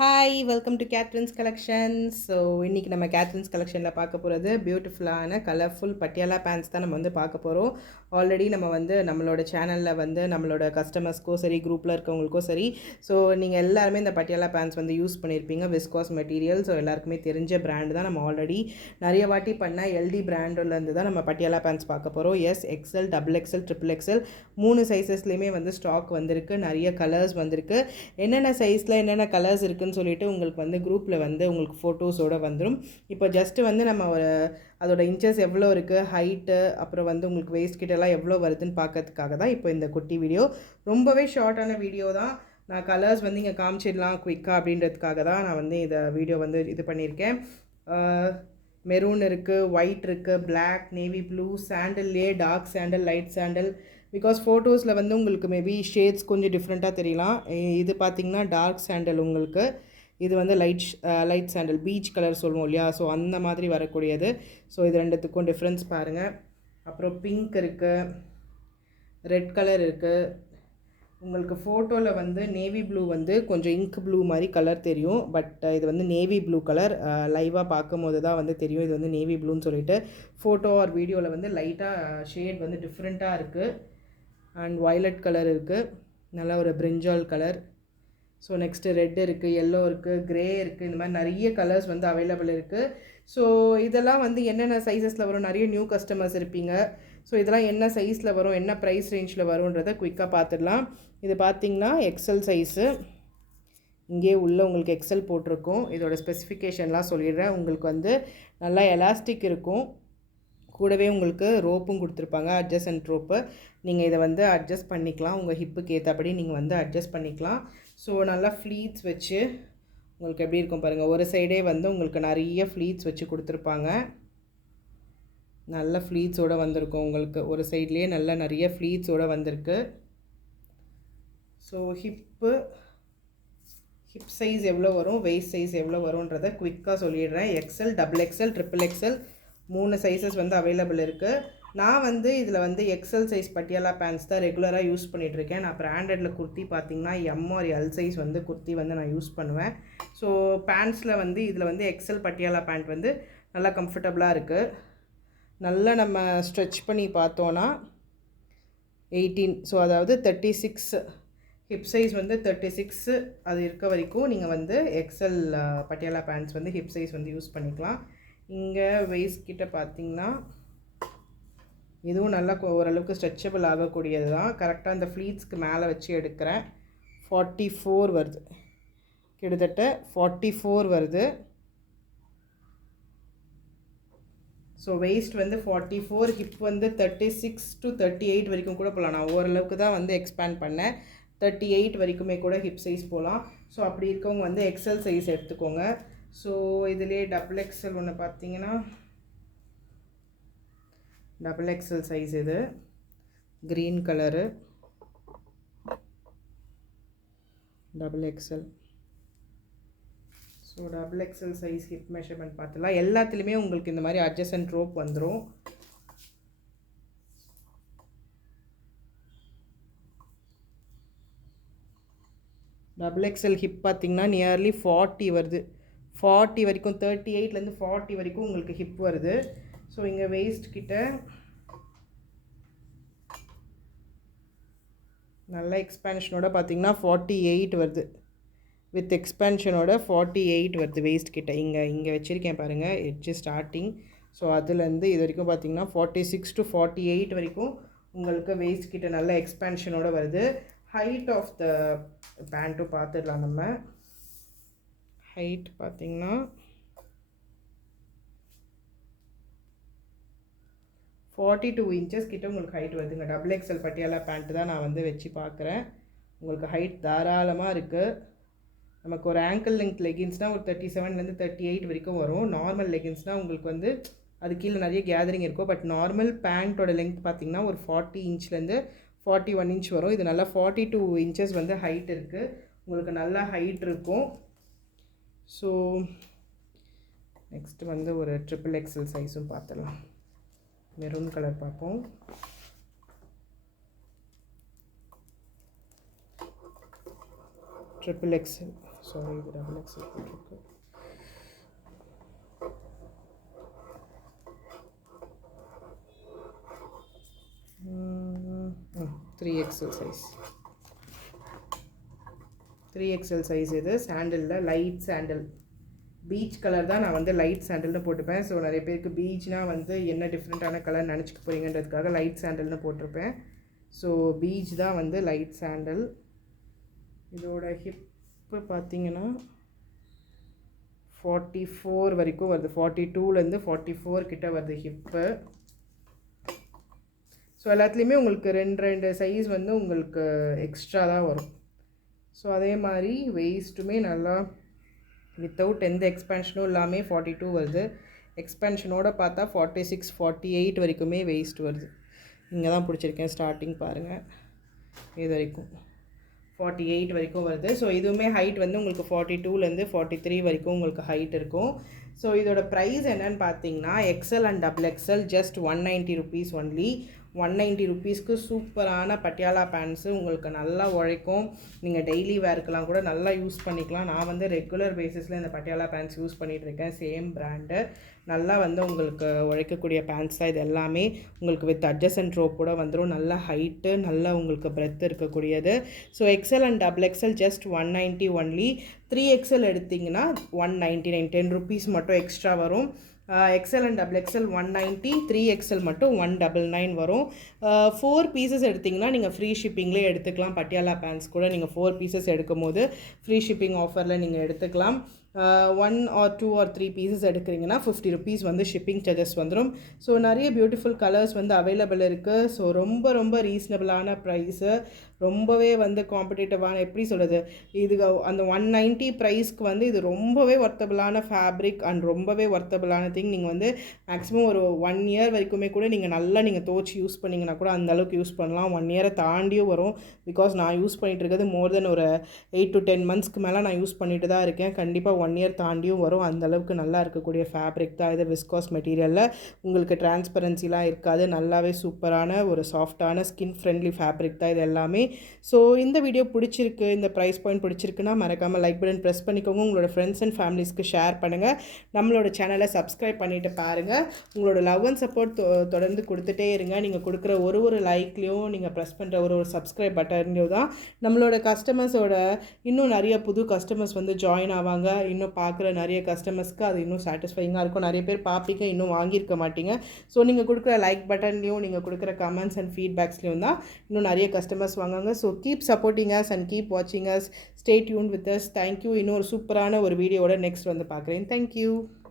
Hi welcome to Catherine's collections. So இன்றைக்கி நம்ம Catherine's கலெக்ஷனில் பார்க்க போகிறது பியூட்டிஃபுல்லான கலர்ஃபுல் பட்டியாலா பேண்ட்ஸ் தான் நம்ம வந்து பார்க்க போகிறோம். ஆல்ரெடி நம்ம வந்து நம்மளோட சேனலில் வந்து நம்மளோட கஸ்டமர்ஸ்க்கோ சரி, குரூப்பில் இருக்கவங்களுக்கோ சரி, ஸோ நீங்கள் எல்லாருமே இந்த பட்டியாலா பேண்ட்ஸ் வந்து யூஸ் பண்ணியிருப்பீங்க. விஸ்காஸ் மெட்டீரியல், ஸோ எல்லாருக்குமே தெரிஞ்ச பிராண்டு தான். நம்ம ஆல்ரெடி நிறைய வாட்டி பண்ண எல்டி பிராண்டுலேருந்து தான் நம்ம பட்டியாலா பேண்ட்ஸ் பார்க்க போகிறோம். S, XL, double XL, triple XL 3 சைஸஸ்லேயுமே வந்து ஸ்டாக் வந்திருக்கு. நிறைய கலர்ஸ் வந்திருக்கு. என்னென்ன சைஸில் என்னென்ன கலர்ஸ் இருக்குன்னு சொல்லிட்டு உங்களுக்கு வந்து குரூப்பில் வந்து உங்களுக்கு ஃபோட்டோஸோடு வந்துடும். இப்போ ஜஸ்ட்டு வந்து நம்ம ஒரு அதோட இன்ச்சஸ் எவ்வளோ இருக்குது, ஹைட்டு, அப்புறம் வந்து உங்களுக்கு வேஸ்ட் கிட்டெல்லாம் எவ்வளோ வருதுன்னு பார்க்கறதுக்காக தான் இப்போ இந்த குட்டி வீடியோ. ரொம்பவே ஷார்ட்டான வீடியோ தான். நான் கலர்ஸ் வந்து இங்கே காமிச்சிடலாம் குயிக்காக அப்படின்றதுக்காக தான் நான் வந்து இதை வீடியோ வந்து இது பண்ணியிருக்கேன். மெரூன் இருக்குது, ஒயிட் இருக்குது, பிளாக், நேவி ப்ளூ, சாண்டல்லே dark sandal, light sandal. Because ஃபோட்டோஸில் வந்து உங்களுக்கு மேபி ஷேட்ஸ் கொஞ்சம் டிஃப்ரெண்ட்டாக தெரியலாம். இது பார்த்திங்கன்னா டார்க் சாண்டல், உங்களுக்கு இது வந்து லைட் சாண்டல், பீச் கலர் சொல்லுவோம் இல்லையா, ஸோ அந்த மாதிரி வரக்கூடியது. ஸோ இது ரெண்டுத்துக்கும் டிஃப்ரென்ஸ் பாருங்கள். அப்புறம் பிங்க் இருக்குது, ரெட் கலர் இருக்குது. உங்களுக்கு ஃபோட்டோவில் வந்து நேவி ப்ளூ வந்து கொஞ்சம் இங்க் ப்ளூ மாதிரி கலர் தெரியும். பட் இது வந்து நேவி ப்ளூ கலர். லைவாக பார்க்கும் போது தான் வந்து தெரியும் இது வந்து நேவி ப்ளூன்னு சொல்லிட்டு. ஃபோட்டோ ஆர் வீடியோவில் வந்து லைட்டாக ஷேட் வந்து டிஃப்ரெண்ட்டாக இருக்குது. அண்ட் வயலட் கலர் இருக்குது, நல்லா ஒரு பிரிஞ்சால் கலர். ஸோ நெக்ஸ்ட்டு ரெட் இருக்குது, எல்லோ இருக்குது, க்ரே இருக்குது. இந்த மாதிரி நிறைய கலர்ஸ் வந்து அவைலபிள் இருக்குது. ஸோ இதெல்லாம் வந்து என்னென்ன சைஸஸில் வரும், நிறைய நியூ கஸ்டமர்ஸ் இருப்பீங்க. ஸோ இதெல்லாம் என்ன சைஸில் வரும், என்ன ப்ரைஸ் ரேஞ்சில் வரும்ன்றதை குயிக்காக பார்த்துடலாம். இது பார்த்திங்கன்னா எக்ஸல் சைஸு. இங்கே உள்ள உங்களுக்கு எக்ஸல் போட்டிருக்கும். இதோட ஸ்பெசிஃபிகேஷன்லாம் சொல்லிடுறேன். உங்களுக்கு வந்து நல்லா எலாஸ்டிக் இருக்கும். கூடவே உங்களுக்கு ரோப்பும் கொடுத்துருப்பாங்க, அட்ஜஸ்டன்ட் ரோப்பு. நீங்கள் இதை வந்து அட்ஜஸ்ட் பண்ணிக்கலாம், உங்கள் ஹிப்புக்கு ஏற்றபடி நீங்கள் வந்து அட்ஜஸ்ட் பண்ணிக்கலாம். ஸோ நல்லா ஃப்ளீட்ஸ் வச்சு உங்களுக்கு எப்படி இருக்கும் பாருங்கள். ஒரு சைடே வந்து உங்களுக்கு நிறைய ஃப்ளீட்ஸ் வச்சு கொடுத்துருப்பாங்க. நல்ல ஃப்ளீட்ஸோடு வந்திருக்கும் உங்களுக்கு. ஒரு சைட்லேயே நல்ல நிறைய ஃப்ளீட்ஸோடு வந்திருக்கு. ஸோ ஹிப் சைஸ் எவ்வளோ வரும், வெயிஸ்ட் சைஸ் எவ்வளோ வரும்ன்றதை குயிக்காக சொல்லிடுறேன். XL, double XL, triple XL 3 sizes வந்து அவைலபிள் இருக்குது. நான் வந்து இதில் வந்து எக்ஸல் சைஸ் பட்டியாலா பேண்ட்ஸ் தான் ரெகுலராக யூஸ் பண்ணிகிட்ருக்கேன். நான் பிராண்டடில் குர்த்தி பார்த்திங்கன்னா எம் ஆர் எல் சைஸ் வந்து குர்த்தி வந்து நான் யூஸ் பண்ணுவேன். ஸோ பேண்ட்ஸில் வந்து இதில் வந்து எக்ஸல் பட்டியாலா பேண்ட் வந்து நல்லா கம்ஃபர்டபுளாக இருக்குது. நல்லா நம்ம ஸ்ட்ரெச் பண்ணி பார்த்தோன்னா 18, ஸோ அதாவது 36 ஹிப் சைஸ் வந்து 36 அது இருக்க வரைக்கும் நீங்கள் வந்து எக்ஸல் பட்டியாலா பேண்ட்ஸ் வந்து ஹிப் சைஸ் வந்து யூஸ் பண்ணிக்கலாம். இங்கே வெயிஸ்ட் கிட்ட பார்த்திங்கன்னா இதுவும் நல்லா ஓரளவுக்கு ஸ்ட்ரெச்சபிள் ஆகக்கூடியது தான். கரெக்டாக இந்த ஃப்ளீட்ஸ்க்கு மேலே வச்சு எடுக்கிறேன். 44 வருது, கிட்டத்தட்ட 44 வருது. ஸோ வெயிஸ்ட் வந்து 44, ஹிப் வந்து 36 to 38 வரைக்கும் கூட போகலாம். நான் ஓரளவுக்கு தான் வந்து எக்ஸ்பேண்ட் பண்ணேன். 38 வரைக்குமே கூட ஹிப் சைஸ் போகலாம். ஸோ அப்படி இருக்கவங்க வந்து எக்ஸல் சைஸ் எடுத்துக்கோங்க. ஸோ இதிலே டபுள் எக்ஸ்எல் ஒன்று பார்த்தீங்கன்னா டபுள் எக்ஸ்எல் சைஸ், இது green colour, double XL. So double XL size hip measurement பார்த்துலாம். எல்லாத்துலேயுமே உங்களுக்கு இந்த மாதிரி அட்ஜஸ்டன்ட் ரோப் வந்துடும். டபுள் எக்ஸ்எல் ஹிப் பார்த்திங்கன்னா நியர்லி 40 வருது. 40 வரைக்கும், 38லேருந்து 40 வரைக்கும் உங்களுக்கு ஹிப் வருது. ஸோ இங்கே வெயிஸ்ட் கிட்ட நல்ல எக்ஸ்பேன்ஷனோட பார்த்திங்கன்னா 48 வருது. வித் எக்ஸ்பேன்ஷனோட 48 வருது வெயிஸ்ட் கிட்ட. இங்கே வச்சுருக்கேன் பாருங்கள், எட்ஜு ஸ்டார்டிங். ஸோ அதுலேருந்து இது வரைக்கும் பார்த்திங்கன்னா 46 to 48 வரைக்கும் உங்களுக்கு வெயிஸ்ட் கிட்ட நல்ல எக்ஸ்பேன்ஷனோட வருது. ஹைட் ஆஃப் த பேண்ட்டும் பார்த்துடலாம். நம்ம ஹைட் பார்த்திங்கன்னா 42 இன்ச்சஸ் கிட்ட உங்களுக்கு ஹைட் வருதுங்க. டபுள் எக்ஸ்எல் பட்டியாலா பேண்ட்டு தான் நான் வந்து வச்சு பார்க்குறேன். உங்களுக்கு ஹைட் தாராளமாக இருக்குது. நமக்கு ஒரு ஆங்கிள் லெங்க் லெகின்ஸ்னால் ஒரு 37லேருந்து 38 வரைக்கும் வரும். நார்மல் லெகின்ஸ்னால் உங்களுக்கு வந்து அது கீழே நிறைய கேதரிங் இருக்கும். பட் நார்மல் பேண்ட்டோட லெங்க் பார்த்திங்கன்னா ஒரு 40 இன்ச்லேருந்து 41 இன்ச் வரும். இது நல்லா 42 இன்ச்சஸ் வந்து ஹைட் இருக்குது. உங்களுக்கு நல்லா ஹைட் இருக்கும். ஸோ நெக்ஸ்ட்டு வந்து ஒரு ட்ரிபிள் எக்ஸ்எல் சைஸும் பார்த்துடலாம். மெரூன் கலர் பார்ப்போம். Triple XL. சாரி இது டபுள் எக்ஸல் போட்டிருக்கு. 3XL size, 3XL size. இது சாண்டலில் லைட் சாண்டல், பீச் கலர் தான் நான் வந்து லைட் சாண்டல்னு போட்டுப்பேன். ஸோ நிறைய பேருக்கு பீச்னால் வந்து என்ன டிஃப்ரெண்ட்டான கலர் நினச்சிக்க போகிறீங்கன்றதுக்காக லைட் சாண்டல்னு போட்டிருப்பேன். ஸோ பீச் தான் வந்து லைட் சாண்டல். இதோட ஹிப்பு பார்த்தீங்கன்னா 44 வரைக்கும் வருது, 42லேருந்து 44 கிட்ட வருது ஹிப்பு. ஸோ எல்லாத்துலேயுமே உங்களுக்கு ரெண்டு சைஸ் வந்து உங்களுக்கு எக்ஸ்ட்ரா தான் வரும். ஸோ அதே மாதிரி வெயிஸ்ட்டுமே நல்லா வித்தவுட் எந்த எக்ஸ்பேன்ஷனும் இல்லாமல் 42 வருது. எக்ஸ்பேன்ஷனோடு பார்த்தா 46, 48 வரைக்குமே வெயிஸ்ட் வருது. இங்கே தான் பிடிச்சிருக்கேன், ஸ்டார்டிங் பாருங்கள், இது வரைக்கும் 48 வரைக்கும் வருது. ஸோ இதுவுமே ஹைட் வந்து உங்களுக்கு 42லேருந்து 43 வரைக்கும் உங்களுக்கு ஹைட் இருக்கும். ஸோ இதோட ப்ரைஸ் என்னன்னு பார்த்தீங்கன்னா XL and double XL just 190 rupees only. 190 rupeesக்கு சூப்பரான பட்டியாலா பேண்ட்ஸு உங்களுக்கு நல்லா உழைக்கும். நீங்கள் டெய்லி வேர்க்கெலாம் கூட நல்லா யூஸ் பண்ணிக்கலாம். நான் வந்து ரெகுலர் பேசிஸில் இந்த பட்டியாலா பேண்ட்ஸ் யூஸ் பண்ணிகிட்ருக்கேன், சேம் பிராண்டு. நல்லா வந்து உங்களுக்கு உழைக்கக்கூடிய பேண்ட்ஸ் தான் இது எல்லாமே. உங்களுக்கு வித் அட்ஜஸ்டன்ட் ரோப் கூட வந்துடும். நல்ல ஹைட்டு, நல்லா உங்களுக்கு பிரெத் இருக்கக்கூடியது. So XL and double XL just 190 only. 3XL எடுத்திங்கன்னா 199, 10 rupees மட்டும் எக்ஸ்ட்ரா வரும். XL and double XL 190, 3XL மட்டும் 199 வரும். 4 பீசஸ் எடுத்திங்கன்னா நீங்கள் ஃப்ரீ ஷிப்பிங்லேயே எடுத்துக்கலாம். பட்டியாலா பேண்ட்ஸ் கூட நீங்கள் 4 பீசஸ் எடுக்கும் போது ஃப்ரீ ஷிப்பிங் ஆஃபரில் நீங்கள் எடுத்துக்கலாம். 1 or 2 or 3 பீசஸ் எடுக்கிறீங்கன்னா 50 rupees வந்து ஷிப்பிங் சார்ஜஸ் வந்துடும். ஸோ நிறைய பியூட்டிஃபுல் கலர்ஸ் வந்து அவைலபிள் இருக்குது. ஸோ ரொம்ப ரொம்ப ரீசனபிளான ப்ரைஸு, ரொம்பவே வந்து காம்படிட்டிவான, எப்படி சொல்கிறது, இது அந்த 190 ப்ரைஸ்க்கு வந்து இது ரொம்பவே ஒர்த்தபிளான ஃபேப்ரிக் அண்ட் ரொம்பவே ஒர்த்தபிளான திங். நீங்கள் வந்து மேக்ஸிமம் ஒரு 1 year வரைக்குமே கூட நீங்கள் நல்லா துவச்சி யூஸ் பண்ணிங்கன்னா கூட அந்தளவுக்கு யூஸ் பண்ணலாம். 1 year தாண்டியும் வரும். பிகாஸ் நான் யூஸ் பண்ணிகிட்டு இருக்கிறது மோர் தென் ஒரு 8 to 10 monthsக்கு மேலே நான் யூஸ் பண்ணிட்டு தான் இருக்கேன். கண்டிப்பாக 1 year தாண்டியும் வரும். அந்தளவுக்கு நல்லா இருக்கக்கூடிய ஃபேப்ரிக் தான் இது. விஸ்காஸ் மெட்டீரியலில் உங்களுக்கு டிரான்ஸ்பரன்சிலாம் இருக்காது. நல்லாவே சூப்பரான ஒரு சாஃப்டான ஸ்கின் ஃப்ரெண்ட்லி ஃபேப்ரிக் தான் இது எல்லாமே. ஸோ இந்த வீடியோ பிடிச்சிருக்கு, இந்த ப்ரைஸ் பாயிண்ட் பிடிச்சிருக்குன்னா மறக்காமல் லைக் பட்டன் ப்ரெஸ் பண்ணிக்கோங்க. உங்களோட ஃப்ரெண்ட்ஸ் அண்ட் ஃபேமிலிஸ்க்கு ஷேர் பண்ணுங்கள். நம்மளோட சேனலை சப்ஸ்கிரைப் பண்ணிவிட்டு பாருங்கள். உங்களோட லவ் அண்ட் சப்போர்ட் தொடர்ந்து கொடுத்துட்டே இருங்க. நீங்கள் கொடுக்குற ஒரு லைக்லேயும் நீங்கள் ப்ரெஸ் பண்ணுற ஒரு சப்ஸ்கிரைப் பட்டன்லையும் தான் நம்மளோட கஸ்டமர்ஸோட இன்னும் நிறைய புது கஸ்டமர்ஸ் வந்து ஜாயின் ஆவாங்க. இன்னும் பார்க்குற நிறைய கஸ்டமர்ஸ்க்கு அது இன்னும் சாட்டிஸ்ஃபைங்காக இருக்கும். நிறைய பேர் பார்ப்பீங்க, இன்னும் வாங்கியிருக்க மாட்டீங்க. ஸோ நீங்கள் கொடுக்குற லைக் பட்டன்லையும் நீங்கள் கொடுக்குற கமெண்ட்ஸ் அண்ட் ஃபீட்பேக்ஸ்லையும் தான் இன்னும் நிறைய கஸ்டமர்ஸ் வாங்குவாங்க. So keep supporting us and keep வாட்சிங் us. Stay tune with us. Thank you. இன்னும் ஒரு சூப்பரான ஒரு வீடியோவோட நெக்ஸ்ட் வந்து பார்க்குறேன். தேங்க்யூ.